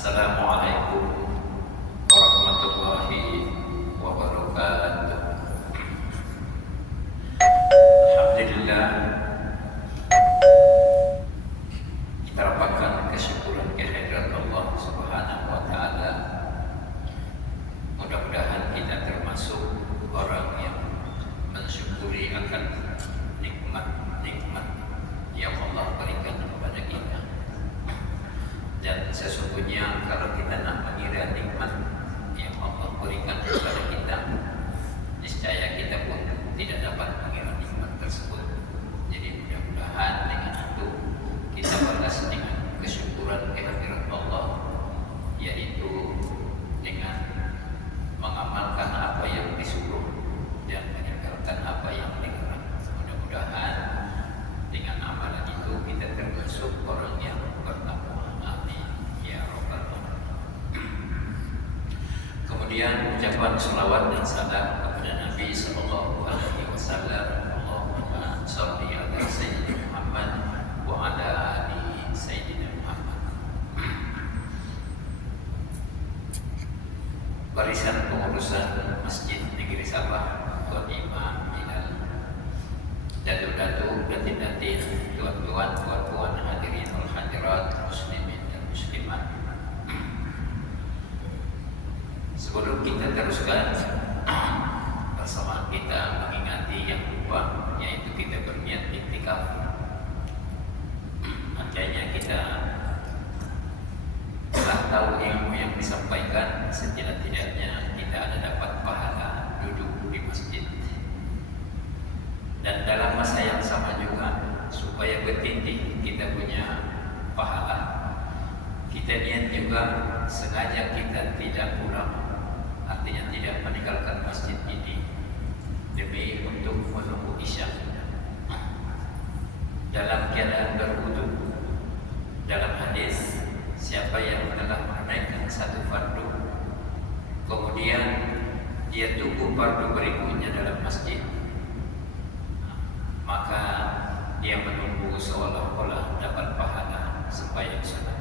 Assalamualaikum warahmatullahi wabarakatuh. Alhamdulillah, kita rapatkan kesyukuran kehadirat Allah Subhanahu wa taala. Mudah-mudahan kita termasuk orang yang mensyukuri akan nikmat-nikmat yang Allah berikan kepada kita. Dan sesungguhnya kalau kita nak mengira nikmat yang Allah berikan kepada kita, niscaya kita pun tidak dapat mengira nikmat tersebut. Jadi mudah-mudahan dengan itu kita balas dengan kesyukuran kehadirat Allah, yaitu dengan mengamalkan apa yang disuruh dan meninggalkan apa yang dilarang. Mudah-mudahan dengan amalan itu kita termasuk orang yang bertakwa. Kemudian ucapan salawat dan salam kepada Nabi Sallallahu Alaihi Wasallam. Allahumma sholli ala Sayyidina Muhammad wa ala ali Sayyidina Muhammad. Barisan pengurusan Masjid Negeri Sabah, Tuan Imam Bilal, Datuk-datuk, datin-datin, tuan-tuan, puan-puan, hadirin wal hadirat, muslimin dan muslimat. Sebelum kita teruskan bersama kita mengingati yang lupa, yaitu kita berniat iktikaf. Andainya kita telah tahu ilmu yang disampaikan, setidak-tidaknya kita ada dapat pahala duduk di masjid. Dan dalam masa yang sama juga, supaya bertindih kita punya pahala, kita niat juga sengaja kita tidak pulang, artinya tidak meninggalkan masjid ini demi untuk menunggu isya dalam keadaan berwudu. Dalam hadis, siapa yang telah menunaikan satu fardu kemudian dia tunggu fardu berikutnya dalam masjid, maka dia menunggu seolah-olah dapat pahala sembahyang sunat.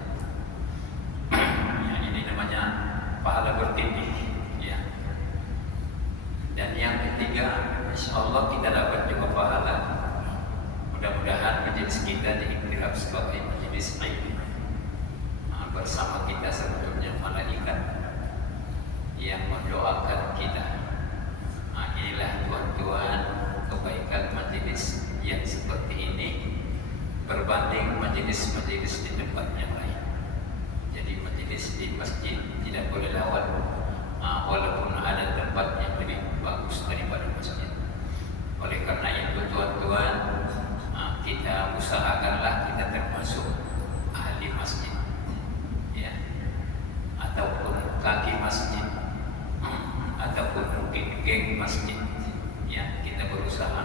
Ini namanya pahala bertindih. Dan yang ketiga, insyaallah kita dapat juga pahala. Mudah-mudahan majelis kita diiktiraf sebagai majelis ilmu. Bersama kita sebetulnya malaikat yang mendoakan kita. Inilah tuan-tuan kebaikan majelis yang seperti ini berbanding majelis-majelis di tempat yang lain. Jadi majelis di masjid tidak boleh lawan, walaupun ada tempat yang lebih bagus daripada masjid. Oleh karena itu tuan-tuan, kita usahakanlah kita termasuk ahli masjid, ya, ataupun kaki masjid, ataupun mungkin geng masjid, ya, kita berusaha.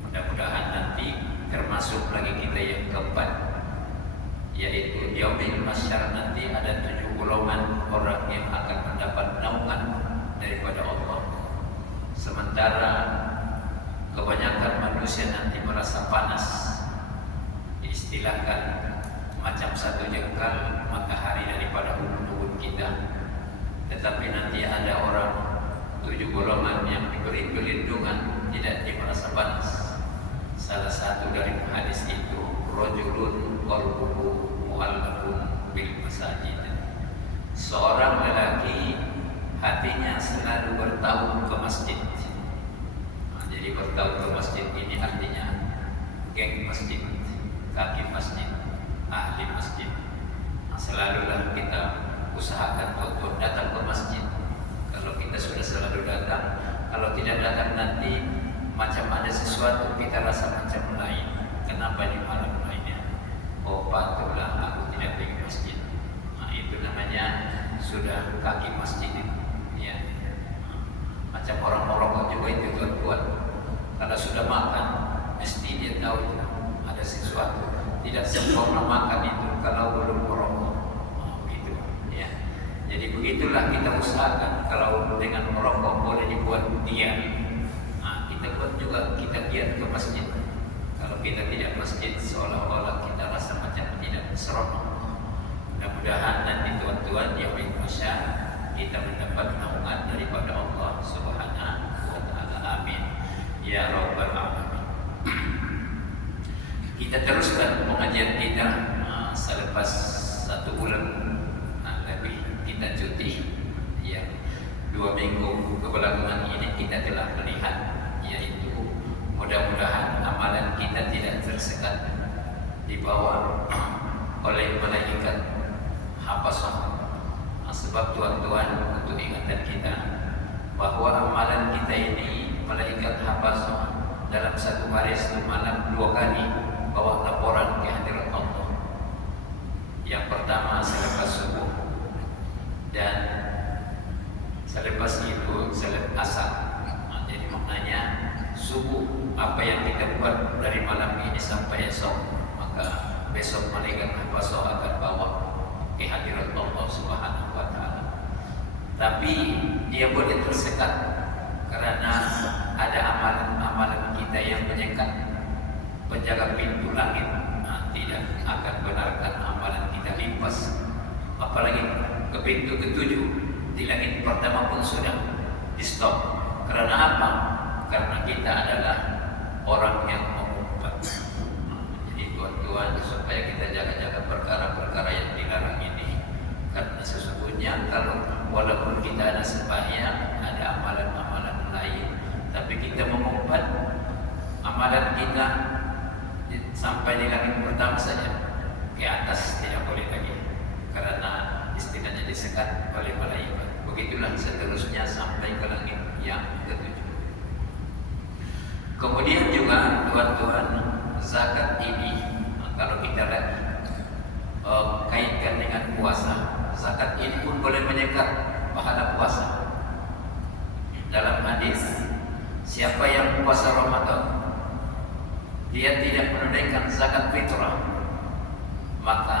Mudah-mudahan nanti termasuk lagi kita yang keempat, yaitu yaumil mahsyar. Nanti ada 7 golongan orang yang akan mendapat naungan daripada Allah. Sementara kebanyakan manusia nanti merasa panas, diistilahkan macam satu jengkal matahari daripada ubun-ubun kita. Tetapi nanti ada orang 7 golongan yang diberi perlindungan, tidak merasa panas. Salah satu dari hadis itu, rajulun qalbuhu mu'allaqun bil masajid. Seorang lelaki hatinya selalu bertaut ke masjid. Jadi bertaut ke masjid ini artinya geng masjid, kaki masjid, ahli masjid. Selalulah kita usahakan untuk datang ke masjid. Kalau kita sudah selalu datang, kalau tidak datang nanti macam ada sesuatu kita rasa macam lain. Kenapa di malam lainnya? Oh, patutlah aku tidak pergi masjid. Itu namanya sudah kaki masjid, ya. Macam orang merokok juga itu tuan-tuan. Kalau sudah makan, mesti dia tahu ada sesuatu. Tidak sempurna makan itu kalau belum merokok. Gitu, ya. Jadi begitulah kita usahakan. Kalau dengan merokok boleh dibuat diam, kita buat juga kita giat ke masjid. Kalau kita tidak masjid, seolah-olah kita rasa macam tidak seronok. kita selepas 1 bulan lebih kita cuti, ya 2 minggu kebelakangan ini kita telah melihat, yaitu mudah-mudahan amalan kita tidak tersekat dibawa oleh malaikat hafazah. Sebab tuan-tuan, untuk ingatan kita bahwa amalan kita ini malaikat hafazah dalam 1 hari 1 malam 2 kali bawa laporan ke hadirat Allah. Yang pertama selepas subuh, dan selepas itu selepas asar. Jadi maknanya subuh apa yang kita buat dari malam ini sampai esok, maka besok malaikat hafazah akan bawa ke hadirat Allah Subhanahu wa taala. Tapi dia boleh tersekat karena ada amalan-amalan kita yang menyekat penjaga pintu langit. Tidak akan benarkan amalan kita limpas, apalagi ke pintu ke-7 di langit pertama pun sudah di stop. Karena apa? Karena kita adalah orang yang mengumpat. Jadi tuan-tuan, supaya kita jaga-jaga perkara-perkara yang dilarang ini, karena sesungguhnya kalau walaupun kita ada sembahyang, ada amalan-amalan lain, tapi kita mengumpat, amalan kita sampai di langit pertama saja, ke atas tidak boleh lagi, karena istilahnya disekat oleh malaikat. Begitulah seterusnya sampai ke langit yang ke-7. Kemudian juga tuan-tuan, zakat ini kalau kita lihat kaitkan dengan puasa, zakat ini pun boleh menyekat pahala puasa. Dalam hadis, siapa yang puasa Ramadan dia tidak menunaikan zakat fitrah, maka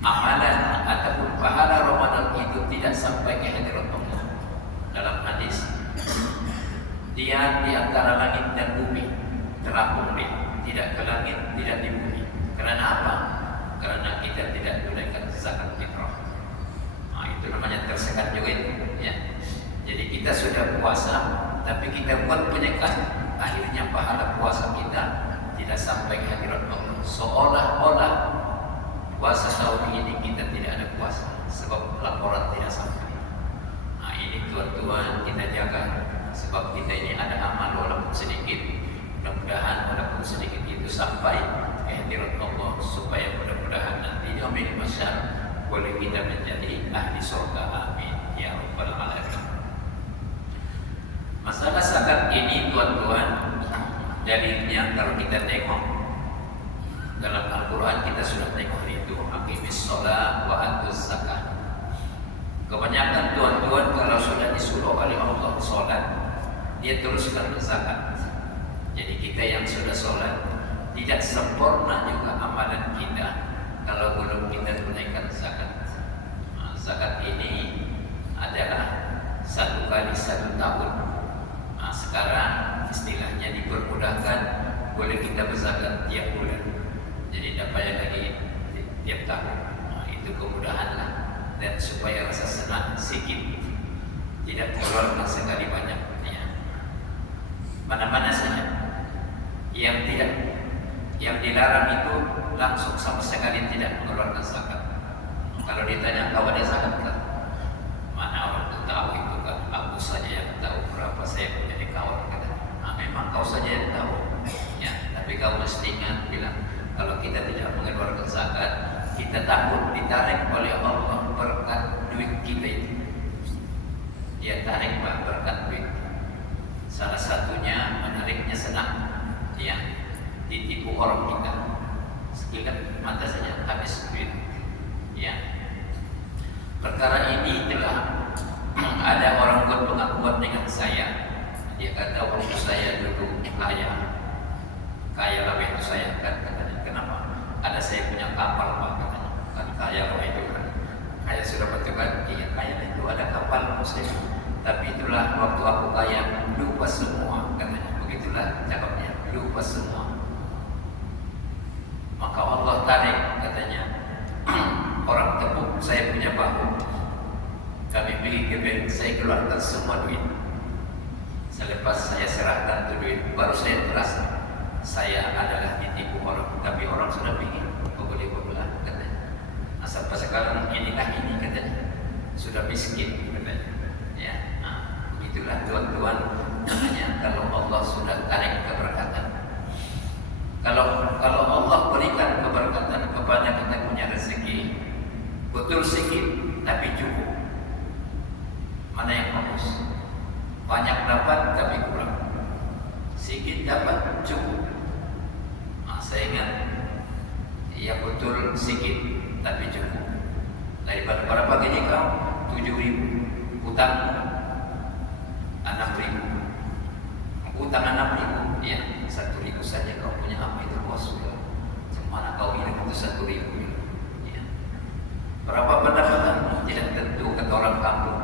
amalan ataupun pahala Ramadan itu tidak sampai ke hadirat Allah. Dalam hadis, dia di antara langit dan bumi, terapung dia, tidak ke langit, tidak di bumi. Karena apa? Karena kita tidak menunaikan zakat fitrah. Itu namanya tersekat juga itu, ya. Jadi kita sudah puasa, tapi kita buat penyekat, akhirnya pahala puasa kita tidak sampai ke hadirat Allah. Seolah-olah puasa tahun ini kita tidak ada puasa, sebab laporan tidak sampai. Ini tuan-tuan kita jaga, sebab kita ini ada amal walaupun sedikit. Mudah-mudahan walaupun sedikit itu sampai ke hadirat Allah, supaya mudah-mudahan nanti di yaumil mahsyar boleh kita menjadi ahli surga. Amin ya rabbal alamin. Masalah zakat ini tuan-tuan, dalilnya kalau kita tengok dalam Al-Quran, kita sudah tengok itu, aqimis shalah wa atuz zakat. Kebanyakan tuan-tuan kalau sudah disuruh oleh Allah sholat, dia teruskan zakat. Jadi kita yang sudah sholat, tidak sempurna juga amalan kita kalau belum kita tunaikan zakat. Zakat ini adalah 1 kali 1 tahun. Sekarang istilahnya dipermudahkan, boleh kita berzakat tiap bulan. Jadi tak payah lagi tiap tahun. Itu kemudahanlah, dan supaya rasa senang sikit, tidak mengeluarkan sekali banyak. Mana-mana saja yang dilarang itu langsung sama sekali tidak mengeluarkan zakat. Kalau ditanya kau ada zakat kan? Mana orang itu tahu itu kan? Aku saja yang tahu berapa saya punya di kawan kata. Memang kau saja yang tahu. Ya, tapi kau mesti ingat bilang kalau kita tidak mengeluarkan zakat, kita takut ditarik oleh Allah berkat duit kita itu. Dia tarik berkat duit. Salah satunya menariknya senang, ya, ditipu orang kita. Sekilas mata saja habis duit. Ya. Perkara ini telah ada orang buat pengakuan dengan saya. Dia kata waktu saya dulu kaya lah itu saya kan, katanya. Kenapa? Ada saya punya kapal pak, katanya. Kan kaya lah itu kan. Kaya sudah betul kan? Iya kaya itu ada kapal saya. Tapi itulah waktu aku kaya lupa semua, katanya. Begitulah cakapnya, lupa semua. Maka Allah tarik, katanya. Orang tepuk saya punya bahu. Kami pergi ke bank, saya keluarkan semua duit. Selepas saya serahkan itu duit, baru saya terasa saya adalah ditipu orang. tapi orang sudah ingin boleh bebelah katanya. Nah, sampai sekarang inilah ini katanya, sudah miskin katanya. Ya, nah, begitulah tuan-tuan namanya kalau Allah sudah tarik keberkatan. Kalau Allah berikan keberkatan kepada kita punya rezeki, betul sedikit tapi cukup. Mana yang bagus? Banyak dapat tapi kurang. Sedikit dapat cukup. Nah, saya ingat, ya betul sedikit tapi cukup. Daripada berapa gaji kau? 7.000. Hutang 6.000. Hutang 6.000. Ya, 1.000 saja kau punya apa itu bos sudah. Mana kau hidup itu 1.000. Ya. Berapa pendapatan? Tidak tentu kata orang kampung.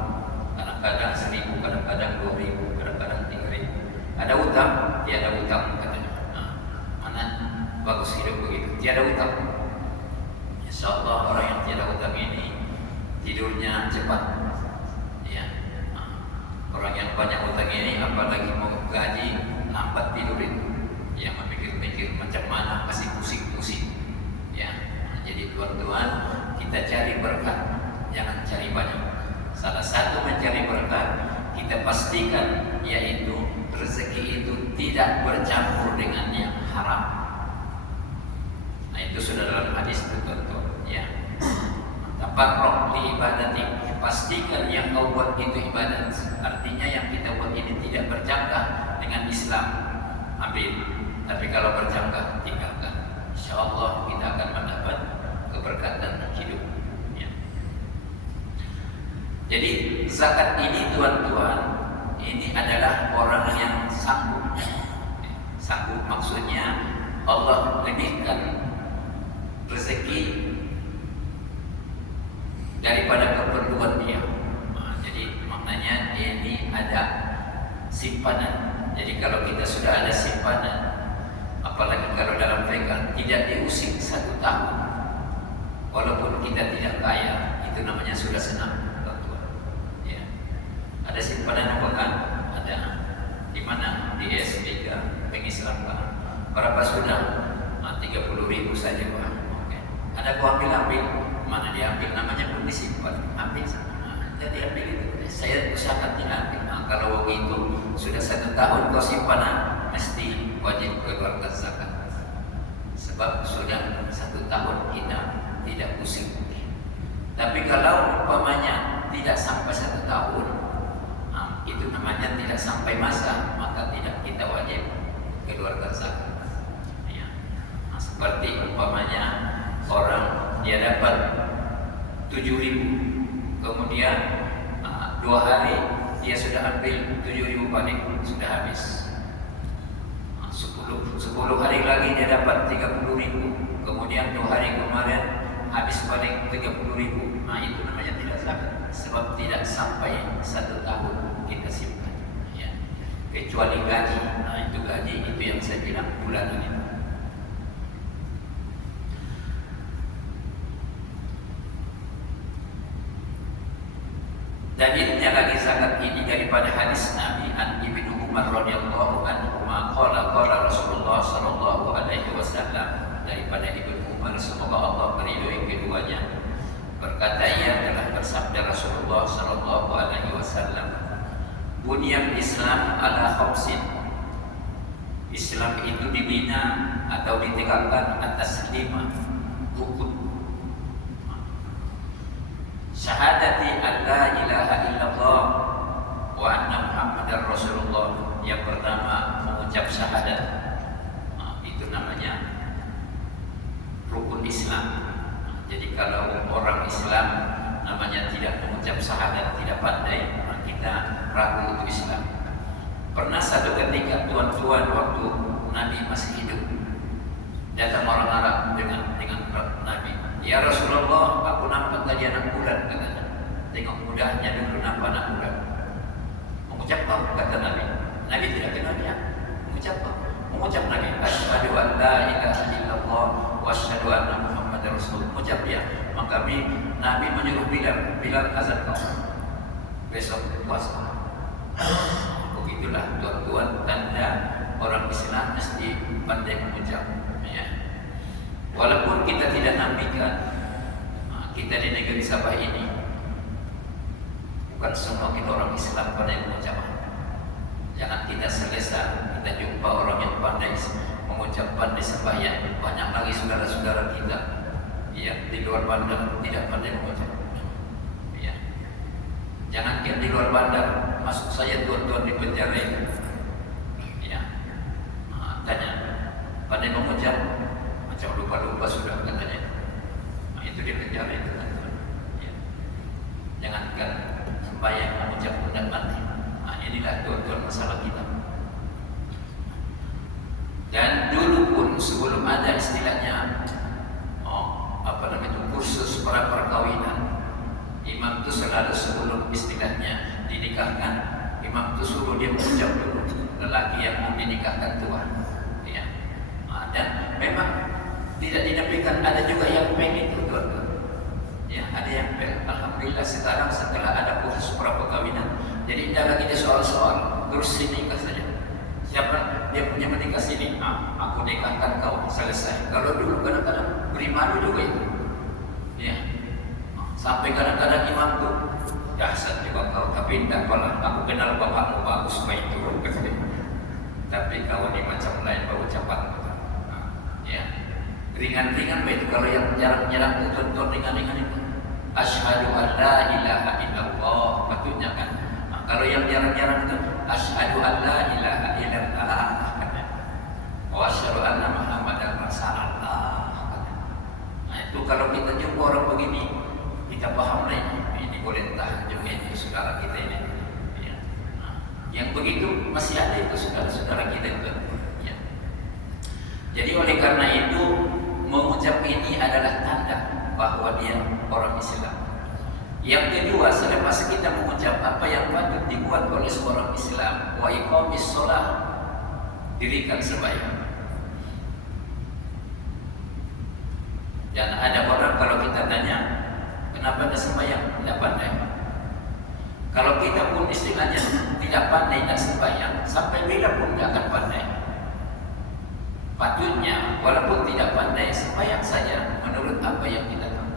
Kadang-kadang 1.000, kadang-kadang 2.000, kadang-kadang 3.000. Ada utang? Tiada utang katanya. Nah, mana bagus hidup begitu? Tiada utang. InsyaAllah orang yang tiada utang ini tidurnya cepat. Ya. Nah, orang yang banyak utang ini apalagi mau gaji lambat tidur itu. Yang memikir-mikir macam mana masih pusing-pusing. Ya. Nah, jadi tuan-tuan kita cari berkat, jangan cari banyak. Salah satu mencari berkat kita pastikan yaitu rezeki itu tidak bercampur dengan yang haram. Nah itu sudah dalam hadis tuan-tuan. Ya. Tabarruk li ibadati, pastikan yang kau buat itu ibadat. Artinya yang kita buat ini tidak bercanggah dengan Islam, ambil. Tapi kalau bercanggah, tinggalkan. InsyaAllah kita akan mendapat keberkatan hidup. Ya. Jadi zakat ini tuan-tuan, ini adalah orang yang sanggup. Sanggup maksudnya Allah lebihkan rezeki daripada keperluan dia. Nah, jadi maknanya ini ada simpanan. Jadi kalau kita sudah ada simpanan, apalagi kalau dalam fikih tidak diusik 1 tahun, walaupun kita tidak kaya, itu namanya sudah senang. Ya. Ada simpanan bukan? Ada. Di mana? Di S3 pengislamkan. Berapa sudah? 30.000 saja Pak. Oke. Ada kau ambil. Mana diambil? Namanya pun disimpan. Ambil sana. Jadi ambil itu. Saya usahakan tidak ambil. Nah, kalau begitu sudah 1 tahun kau simpanan, mesti wajib keluarkan zakat. Sebab sudah 1 tahun kita tidak pusing. Tapi kalau umpamanya tidak sampai 1 tahun, nah, itu namanya tidak sampai masa, maka tidak kita wajib keluarkan zakat. Ya. Nah, seperti umpamanya orang dia dapat 7.000, kemudian 2 hari dia sudah ambil 7.000 balik, sudah habis. 10 hari lagi dia dapat 30.000, kemudian 2 hari kemarin habis balik 30.000. Nah itu namanya tidak zakat, sebab tidak sampai 1 tahun kita simpan. Ya. Kecuali gaji. Nah itu gaji, itu yang saya bilang bulanan itu. Dalilnya lagi zakat ini daripada hadis Nabi an Ibnu Umar radhiyallahu anhu qala qala Rasulullah sallallahu alaihi wasallam, daripada Ibnu Umar semoga Allah meridhoi keduanya, berkata ia telah bersabda Rasulullah sallallahu alaihi wasallam, bunyal Islam ala khamsin, Islam itu dibina atau ditegakkan atas 5 rukun. Syahadati an la ilaha illallah wa anna Muhammadar Rasulullah. Yang pertama mengucap syahadat. Nah, itu namanya rukun Islam. Nah, jadi kalau orang Islam namanya tidak mengucap syahadat, tidak pandai, nah kita ragu itu Islam. Pernah satu ketika tuan-tuan waktu Nabi masih hidup, datang orang Arab dengan Nabi. Ya Rasulullah, aku nampak tadi anak bulan katanya. Tengok mudahnya dulu nampak anak bulan. Mengucap apa kata Nabi? Nabi tidak kenal dia. Mengucap apa? Mengucap Nabi. Asyhadu an la ilaha illallah wa asyhadu anna Muhammadar Rasulullah. Mengucap dia. Maka Nabi menyuruh Bilal azan kau. Besok puasa. Begitulah tuan-tuan tanda orang Islam mesti pandai mengucap. Ya. Walaupun kita tidak nafikan, kita di negeri Sabah ini bukan semua kita orang Islam pandai mengucap. Jangan kita selesa kita jumpa orang yang pandai mengucap, pandai sembahyang. Banyak lagi saudara-saudara kita yang di luar bandar tidak pandai mengucap. Ya. Jangan di luar bandar, masuk saya tuan-tuan di penjara. Ya. Tanya, pandai mengucap, macam lupa-lupa sudah katanya. Itu di penjara itu kan. Ya. Jangankan sembahyang mengucap tidak mati. Inilah tuan-tuan masalah kita. Dan dulu pun sebelum ada istilahnya kursus pra perkawinan, imam itu selalu sebelum istilahnya dinikahkan, imam itu suruh dia mengucap dulu lelaki yang mau dinikahkan tua. Ya. Dan memang tidak dinafikan ada juga yang pengen itu tuan-tuan. Ya, ada yang pengen. Alhamdulillah sekarang setelah ada kursus pra perkawinan, jadi tidak lagi dia soal-soal, terus nikah saja. Siapa dia punya menikah sini? Aku nikahkan kau, selesai. Kalau dulu kadang-kadang beri malu juga itu. Ya. Sampai kadang-kadang imam tuh dahsyat juga kau, tapi tidak pernah. Aku kenal bapakmu bagus baik turun ke sini. Tapi kau ini macam lain bau ucapan. Ya. Ringan-ringan baik. Kalau yang jarang-jarang itu contoh ringan-ringan itu. Asyhadu an la ilaha illallah, patutnya kan. Kalau yang jarang-jarang itu asyhadu an la ilaha illallah, wa asyhadu anna muhammadar rasulullah. Nah, itu kalau kita jumpa orang begini, kita paham lah ini boleh tahan juga ini saudara kita ini. Ya. Nah, yang begitu masih ada itu saudara-saudara kita itu. Ya. Jadi oleh karena itu mengucap ini adalah tanda bahwa dia orang Islam. Yang kedua, selepas kita mengucap apa yang patut dibuat oleh seorang Islam, wa iqamis shalah, dirikan sembahyang. Dan ada orang kalau kita tanya, kenapa tidak sembahyang? Tidak pandai. Kalau kita pun istilahnya tidak pandai tidak sembahyang, sampai bila pun tidak akan pandai. Patutnya, walaupun tidak pandai, sembahyang saja menurut apa yang kita tahu.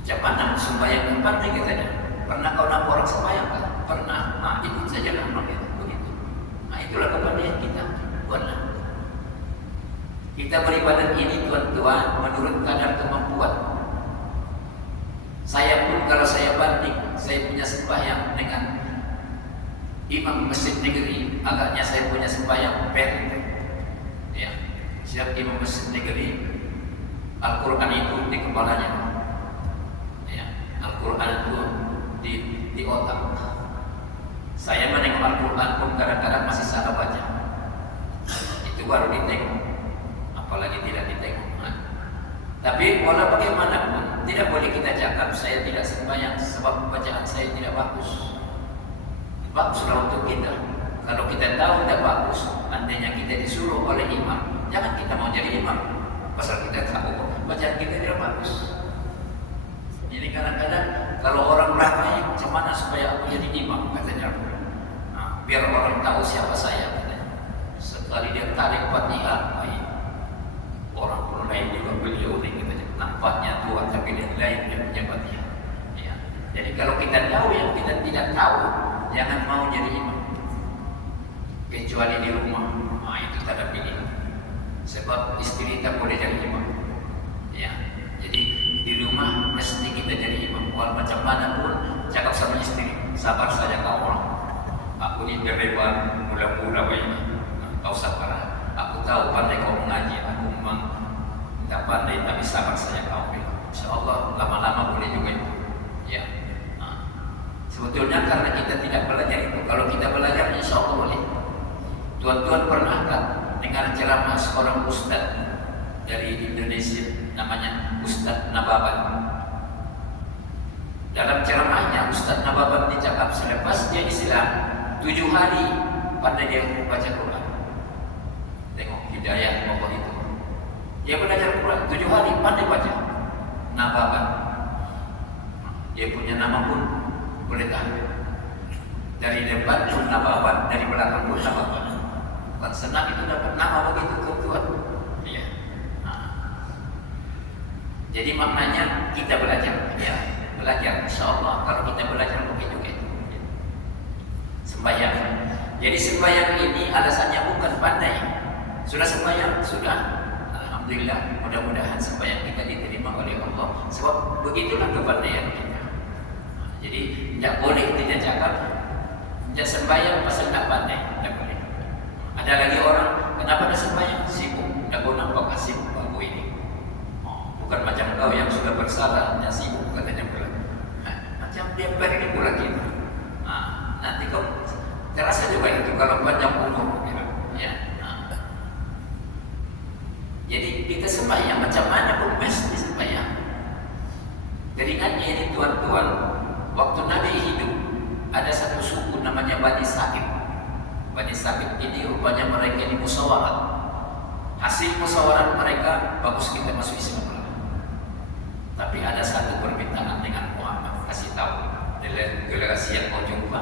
Macam mana sembahyang yang pandai katanya? Pernah kau nampak orang sembahyang kan? Pernah. Nah, ikut saja lah begitu. Nah, itulah kepandaian kita. Buatlah. Kita beribadat ini tuan-tuan menurut kadar kemampuan. Saya pun kalau saya banding, saya punya sembahyang dengan imam masjid negeri, agaknya saya punya sembahyang pendek. Ya, siap imam masjid negeri, Al-Quran itu di kepalanya. Ya, Al-Quran itu di otak. Saya menengok Al-Quran pun kadang-kadang masih salah baca. Itu baru ditengok, apalagi tidak ditengok. Tapi walau bagaimanapun tidak boleh kita cakap saya tidak sembahyang sebab bacaan saya tidak bagus. Baguslah untuk kita. Kalau kita tahu tidak bagus, andainya kita disuruh oleh imam, jangan kita mau jadi imam. Pasal kita tahu bacaan kita tidak bagus. Jadi kadang-kadang kalau orang ramai, macam mana supaya aku jadi imam? Katanya, biar orang tahu siapa saya. Katanya. Sekali dia tarik Fatihah, orang pun lain juga beliau ni katanya. Nampaknya tua tapi dia lain dia punya Fatihah. Ya. Jadi kalau kita tahu yang kita tidak tahu, jangan mau jadi imam. Kecuali di rumah, itu tanda pilih. Sebab istri tak boleh jadi imam. Ya, jadi di rumah mesti kita jadi imam. Walau macam mana pun, cakap sama istri, sabar saja kau orang. Aku ni bereban mula-mula begini. Kau sabar. Aku tahu pandai kau mengaji. Aku memang tak pandai, tapi sabar saja kau. InsyaAllah lama-lama boleh juga itu. Ya. Sebetulnya karena kita tidak belajar itu. Kalau kita belajar, insya Allah boleh. Tuan-tuan pernahkah dengar ceramah seorang ustaz dari Indonesia, namanya Ustaz Nababan? Dalam ceramahnya Ustaz Nababan dicakap selepas dia Islam 7 hari pada dia baca Quran. Tengok hidayah Allah itu. Dia belajar Quran 7 hari pandai baca. Nababan. Dia punya nama pun boleh tahu. Dari depan pun Nababan, dari belakang pun Nababan. Bukan senang itu dapat nama begitu tuan-tuan. Jadi maknanya kita belajar, ya belajar. Insya Allah kalau kita belajar mungkin juga itu. Sembahyang. Jadi sembahyang ini alasannya bukan pandai. Sudah sembahyang, sudah. Alhamdulillah. Mudah-mudahan sembahyang kita diterima oleh Allah. Sebab begitulah kepandaian kita. Jadi tidak boleh tidak cakap. Tidak sembahyang pasal tidak pandai. Tidak boleh. Ada lagi orang kenapa dia sembahyang? Sibuk. Tidak boleh nampak sibuk aku ini. Bukan macam kau yang sudah bersalah dan sibuk katanya pula. Macam dia pergi pula kita. Nanti kau terasa juga itu kalau panjang umur, ya. Jadi kita sembahyang macam mana pun mesti sembahyang. Teringatnya ini tuan-tuan, waktu Nabi hidup ada satu suku namanya Bani Saqif. Bani Saqif ini rupanya mereka ini musyawarah. Hasil musyawarah mereka bagus kita masuk Islam. Tapi ada satu permintaan dengan Muhammad, kasih tahu delegasi yang mau jumpa.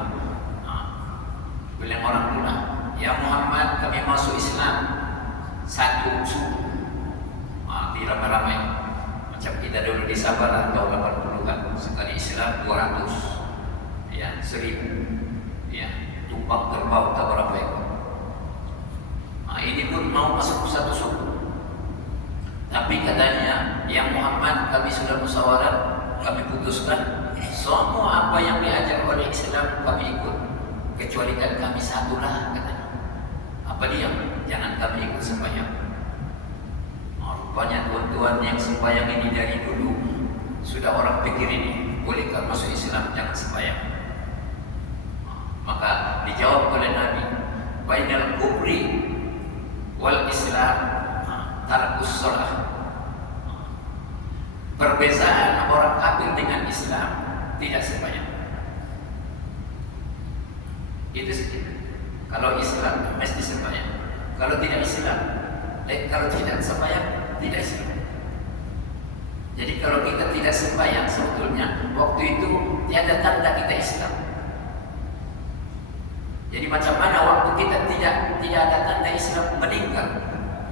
Bilang orang tua, ya Muhammad kami masuk Islam satu suku, ramai-ramai. Macam kita dulu di Sabah tahun 80 kan, sekali Islam 200, ya 1000, ya tumpang terbau tak berapa ekor. Ini pun mau masuk satu suku. Tapi katanya, yang Muhammad kami sudah musyawarah, kami putuskan semua apa yang diajar oleh Islam kami ikut, kecualikan kami satulah katanya. Apa dia? Jangan kami ikut sembahyang. Rupanya tuan-tuan yang sembahyang ini dari dulu sudah orang pikir ini, bolehkah masuk Islam jangan sembahyang. Maka dijawab oleh Nabi, bainal kubri wal Islam tarkus sholah. Perbezaan orang kafir dengan Islam tidak sembahyang. Itu saja. Kalau Islam mesti sembahyang. Kalau tidak Islam, kalau tidak sembahyang tidak Islam. Jadi kalau kita tidak sembahyang sebetulnya waktu itu tiada tanda kita Islam. Jadi macam mana waktu kita tidak ada tanda Islam meninggal.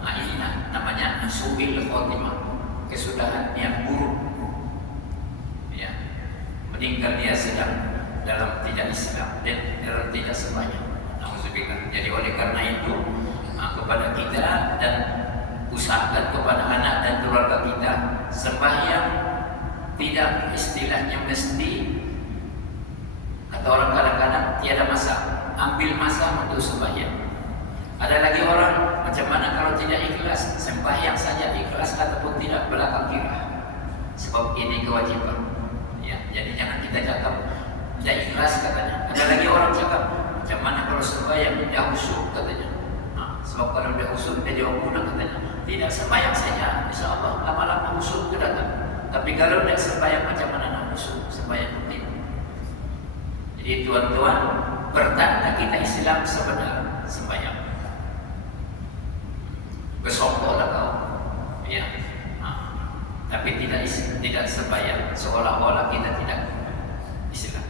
Ini namanya subil khotimah, kesudahan yang buruk. Ya, meninggal dia sedang dalam tidak Islam dan dalam tidak sembahyang. Nauzubillah. Jadi oleh karena itu kepada kita dan usahakan kepada anak dan keluarga kita sembahyang tidak istilahnya mesti, kata orang kadang-kadang tiada masa, ambil masa untuk sembahyang. Ada lagi orang macam mana kalau tidak ikhlas, sembahyang saja ikhlas ataupun tidak belakang kira. Sebab ini kewajiban. Ya, jadi jangan kita cakap tidak ikhlas katanya. Ada lagi orang cakap macam mana kalau sembahyang tidak khusyuk katanya. Sebab kalau tidak khusyuk dia jawab guna katanya. Tidak sembahyang saja, insya Allah lama-lama khusyuk itu datang. Tapi kalau tidak sembahyang macam mana nak khusyuk? Sembahyang penting. Jadi tuan-tuan, pertanda kita Islam sebenar sembahyang. Bersokoklah kau, ya. Tapi tidak sembahyang, seolah-olah kita tidak Islam.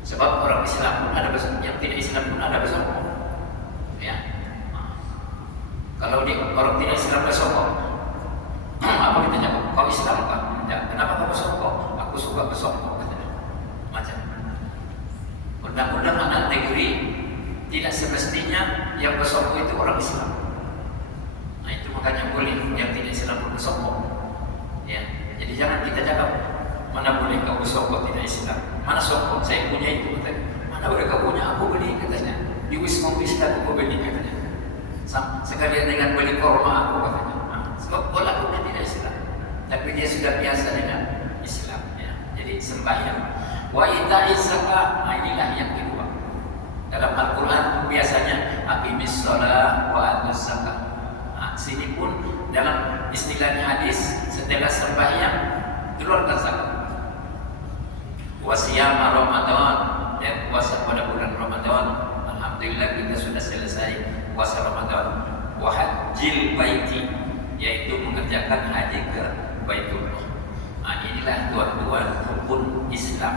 Sebab orang Islam pun ada bersokok, yang tidak Islam pun ada bersokok. Ya. Kalau orang tidak Islam bersokok, apa kita jawab? Kau Islam kan? Ya. Kenapa kau bersokok? Aku suka bersokok. Macam undang-undang anak negeri tidak semestinya yang bersokok itu orang Islam. Makanya boleh yang tidak Islam pun bersokok. Ya, jadi jangan kita cakap mana boleh kau bersokok tidak Islam. Mana sokok? Saya punya itu. Mana boleh kau punya? Aku beli katanya. Di Wisma Wisma aku beli katanya. Sekalian dengan beli korma aku katanya. Sebab bola pun tidak Islam. Tapi dia sudah biasa dengan Islam. Ya. Jadi sembahyang. Wa ita'iz zakat. Inilah yang kedua. Dalam Al-Quran biasanya aqimis shalah wa atuz zakat. Sini pun dalam istilah hadis setelah sembahyang keluarkan zakat. Wasiyam Ramadan dan puasa pada bulan Ramadan. Alhamdulillah kita sudah selesai puasa Ramadan. Wa hajjil baiti, yaitu mengerjakan haji ke Baitullah. Inilah tuan-tuan rukun Islam.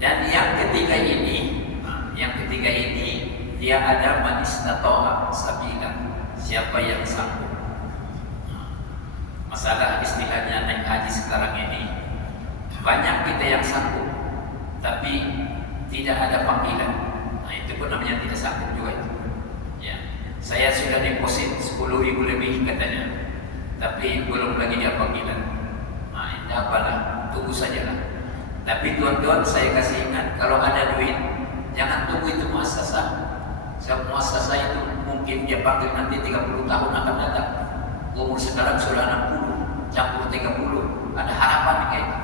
Dan yang ketiga ini dia ada man istata'a sabila. Siapa yang sanggup. Masalah istilahnya naik haji sekarang ini, banyak kita yang sanggup, tapi tidak ada panggilan. Nah itu pun namanya tidak sanggup juga itu. Ya, saya sudah deposit 10.000 lebih katanya, tapi belum lagi dia panggilan. Nah ini apalah, tunggu sajalah. Tapi tuan-tuan saya kasih ingat, kalau ada duit, jangan tunggu itu muasasah. Sebab muasasah itu mungkin dia panggil nanti 30 tahun akan datang. Umur sekarang sudah 60, campur 30, ada harapan kayak itu.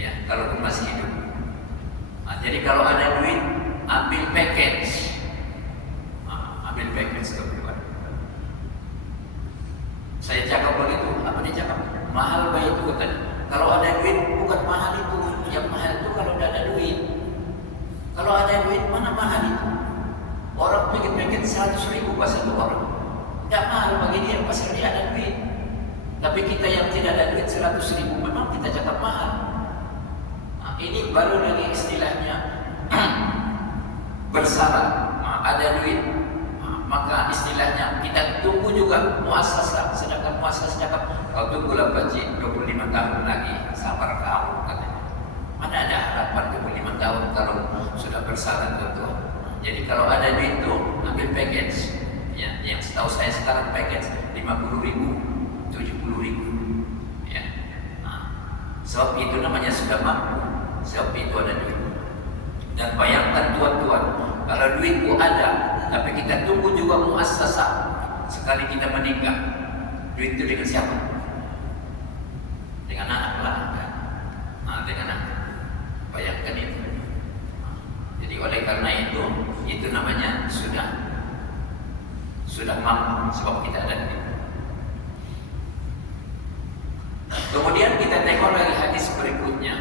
Ya, kalau masih hidup. Nah, jadi kalau ada duit, ambil package. Ambil package kebutuhan. Saya cakap begitu, apa dia cakap? Mahal bayi itu katanya. Kalau ada duit, bukan mahal itu. Yang mahal itu kalau tidak ada duit. Kalau ada duit, mana mahal itu? Orang paket-paket 100.000 pas satu orang. Tidak mahal bagi dia, pasal dia ada duit. Tapi kita yang tidak ada duit 100.000, memang kita cakap mahal. Nah, ini baru lagi istilahnya bersyarat. Nah, ada duit, maka istilahnya kita tunggu juga muasasah. Sedangkan muasasah cakap, kau tunggulah Pakcik 25 tahun lagi, sabar kau katanya. Mana ada harapan 25 tahun kalau sudah bersyarat tentu. Jadi kalau ada duit itu ambil package. Ya, yang setahu saya sekarang package 50.000, 70.000. Ya. Nah, sebab itu namanya sudah mampu. Sebab itu ada duit. Dan bayangkan tuan-tuan, kalau duit itu ada, tapi kita tunggu juga muasasah. Sekali kita meninggal, duit itu dengan siapa? Dengan anak lah. Nah, dengan anak. Bayangkan itu. Jadi oleh karena itu namanya sudah mampu, sebab kita ada duit. Kemudian kita tengok lagi hadis berikutnya.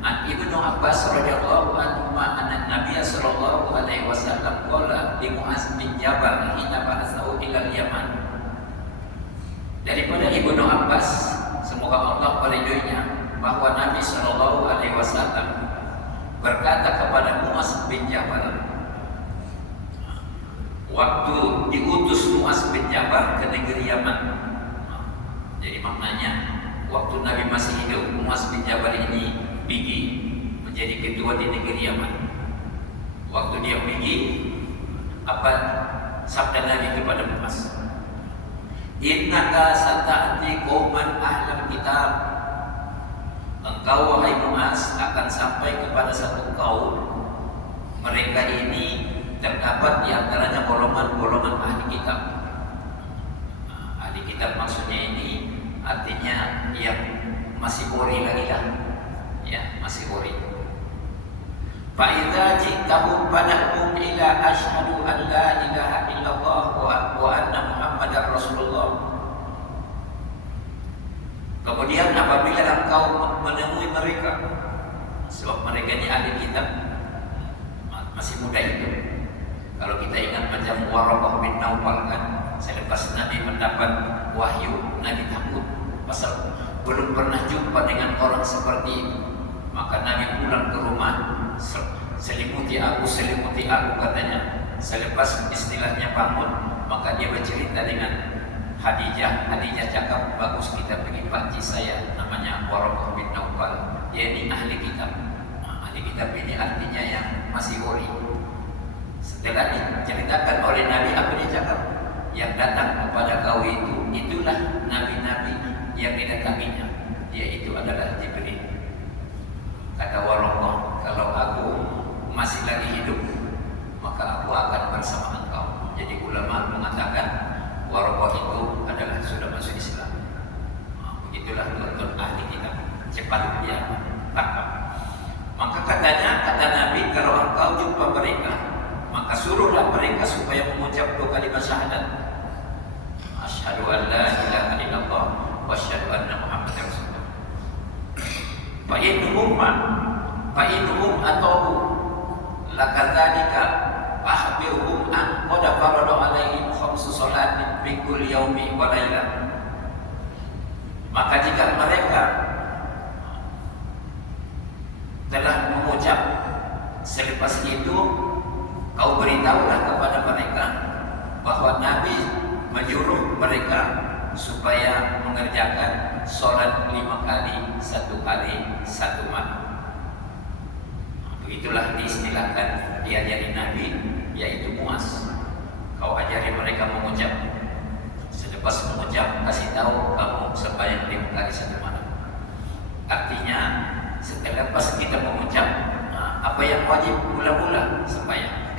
An Ibnu Abbas radhiyallahu anhu anna Nabiy sallallahu alaihi wasallam qala li Mu'adz bin Jabal hina ba'atsahu ila Yaman. Daripada Ibnu Abbas, semoga Allah meridhoinya, bahwa Nabi sallallahu alaihi wasallam berkata kepada Mu'adz bin Jabal waktu diutus Mu'adz bin Jabal ke negeri Yaman. Jadi maknanya waktu Nabi masih hidup, Mu'adz bin Jabal ini pergi menjadi ketua di negeri Yaman. Waktu dia pergi, apa sabda Nabi kepada Mu'adz? Innaka sata'ti qauman ahlul kitab. Engkau wahai Mu'adz akan sampai kepada satu kaum, mereka ini terdapat di antaranya golongan-golongan ahli kitab. Ahli kitab maksudnya ini artinya yang masih ori lagi lah. Ya, masih ori. Fa idza ji'tahum fad'hum ila asyhadu an la ilaha illallah wa anna Muhammadar Rasulullah. Kemudian apabila engkau menemui mereka, sebab mereka ini ahli kitab, masih muda itu. Kalau kita ingat macam Waraqah bin Naufal kan, selepas Nabi mendapat wahyu, Nabi takut pasal belum pernah jumpa dengan orang seperti itu. Maka Nabi pulang ke rumah, selimuti aku katanya. Selepas istilahnya bangun, maka dia bercerita dengan Khadijah. Khadijah cakap, bagus kita pergi pakcik saya, namanya Waraqah bin Naufal. Dia ini ahli kitab. Ahli kitab ini artinya yang masih ori. Setelah diceritakan oleh Nabi, apa dia cakap? Yang datang kepada kau itulah nabi-nabi yang didatanginya. Dia itu adalah Jibril. Kata Waraqah, kalau aku masih lagi hidup, maka aku akan bersama engkau. Jadi ulama mengatakan Waraqah itu adalah sudah masuk Islam. Begitulah tuan-tuan ahli kitab. Cepat dia tangkap. Maka kata Nabi, kalau engkau jumpa mereka, maka suruhlah mereka supaya mengucap 2 kalimat syahadat. Asyhadu an la ilaha illallah wa asyhadu anna Muhammadar Rasulullah. Fa inhum atau lakadzalika ahbirhum an qad farada alaihim khamsu salatin fi kulli yaumi wa lailah. Maka jika mereka telah mengucap, selepas itu kau beritahulah kepada mereka bahwa Nabi menyuruh mereka supaya mengerjakan sholat 5 kali 1 hari 1 malam. Begitulah diistilahkan diajari Nabi, yaitu Muaz. Kau ajari mereka mengucap, selepas mengucap kasih tahu kamu sembahyang 5 kali 1 malam. Artinya setelah pas kita mengucap, apa yang wajib mula-mula sembahyang.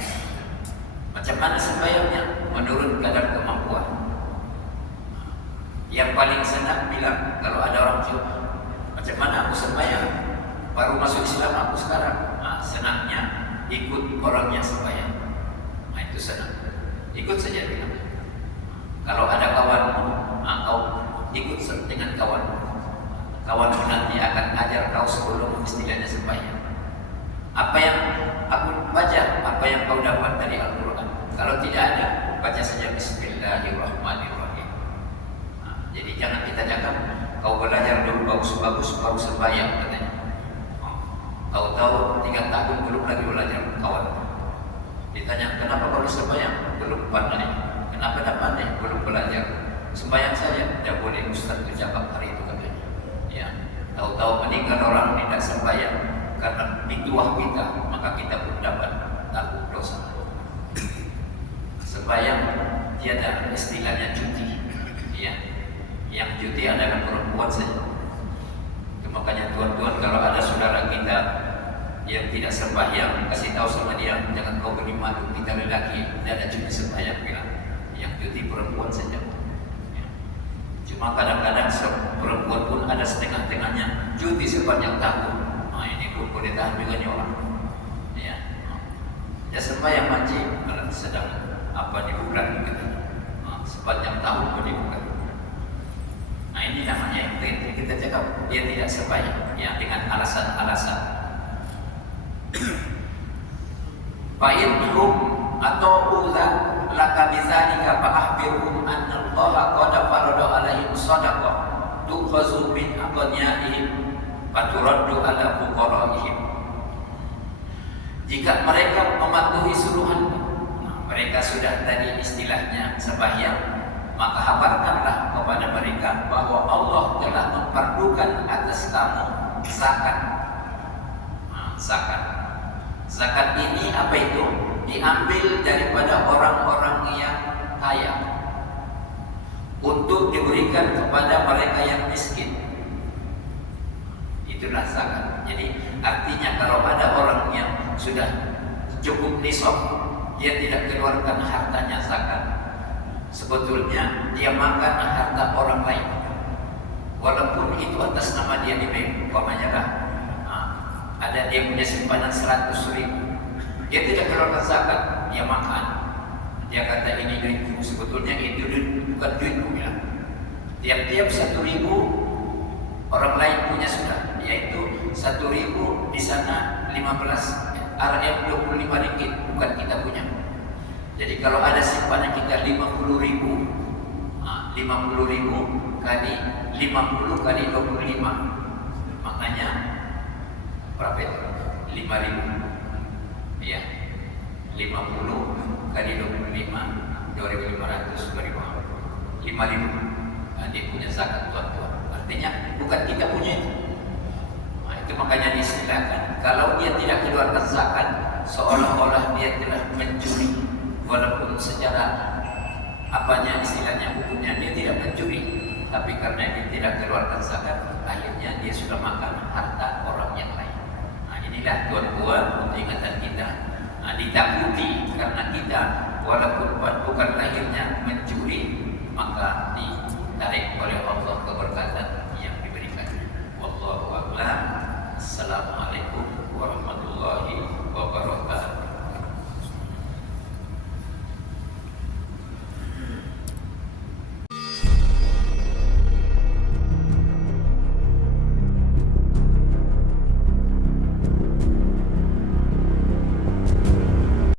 Macam mana sembahyangnya? Menurut kadar kemampuan. Yang paling senang bilang, kalau ada orang cuma, macam mana aku sembahyang? Baru masuk Islam aku sekarang. Senangnya ikut orangnya sembahyang. Itu senang. Ikut saja bilang. Kalau ada kawanmu, kau ikut dengan kawanmu. Kawanmu nanti akan ajar kau sebelum istilahnya sembahyang. Apa yang aku baca, apa yang kau dapat dari Al-Quran. Kalau tidak ada, baca saja Bismillahirrahmanirrahim. Jadi jangan kita cakap kau belajar dulu bagus-bagus baru sembahyang katanya. Tahu-tahu 3 tahun belum lagi belajar kawan. Ditanya kenapa baru sembahyang? Belum pandai. Kenapa tak pandai? Belum belajar. Sembahyang saja tidak boleh, Ustaz itu cakap hari itu katanya. Ya, tahu-tahu meninggal orang tidak sembahyang karena dituah kita, maka kita pun dapat tanggung dosa. Sembahyang tiada istilahnya cuti. Ya, yang cuti adalah perempuan saja. Makanya tuan-tuan, kalau ada saudara kita yang tidak sembahyang, kasih tahu sama dia, jangan kau beri malu, kita lelaki tidak ada cuti sembahyang, bilang. Yang cuti perempuan saja. Ya. Cuma kadang-kadang perempuan pun ada setengah-tengahnya cuti sepanjang tahun. Ini pun boleh tahan juga orang. Ya, ya sembahyang wajib kalau sedang di bulan gitu. Sepanjang tahun pun di bulan. Ini namanya yang kita cakap dia tidak sembahyang, ya, dengan alasan-alasan. Fa'inhum atau ulah laka bizalika fa'ahbirhum anna Allah qad farada alaihim shadaqah tukhazu min aqniyaihim faturaddu ala fuqaraihim. Jika mereka mematuhi suruhan, mereka sudah tadi istilahnya sembahyang, maka habarkanlah kepada mereka bahwa Allah telah memfardukan atas kamu zakat. Zakat ini apa itu? Diambil daripada orang-orang yang kaya untuk diberikan kepada mereka yang miskin. Itulah zakat. Jadi artinya kalau ada orang yang sudah cukup nisab, dia tidak keluarkan hartanya zakat, sebetulnya dia makan harta orang lain, walaupun itu atas nama dia di bank. Umpamanya lah, ada dia punya simpanan 100.000, dia tidak keluarkan zakat, dia makan. Dia kata ini duitku, sebetulnya itu bukan duitku, bilang. Tiap-tiap 1.000 orang lain punya sudah, yaitu 1.000 di sana 15 RM 25 ringgit, bukan kita punya. Jadi kalau ada simpanan kita 50.000, 50.000 kali 50 kali 25, maknanya berapa itu? 5.000. Ya, 50 kali 25, 2.500, 5.000. Dia punya zakat, tuan-tuan. Artinya bukan kita punya itu. Itu makanya diistilahkan kalau dia tidak keluarkan zakat, seolah-olah dia telah mencuri. Walaupun secara istilahnya hukumnya dia tidak mencuri, tapi karena dia tidak keluarkan zakat, akhirnya dia sudah makan harta orang yang lain. Inilah tuan-tuan untuk ingatan kita. Ditakuti karena kita walaupun bukan lahirnya mencuri, maka ditarik oleh Allah keberkatan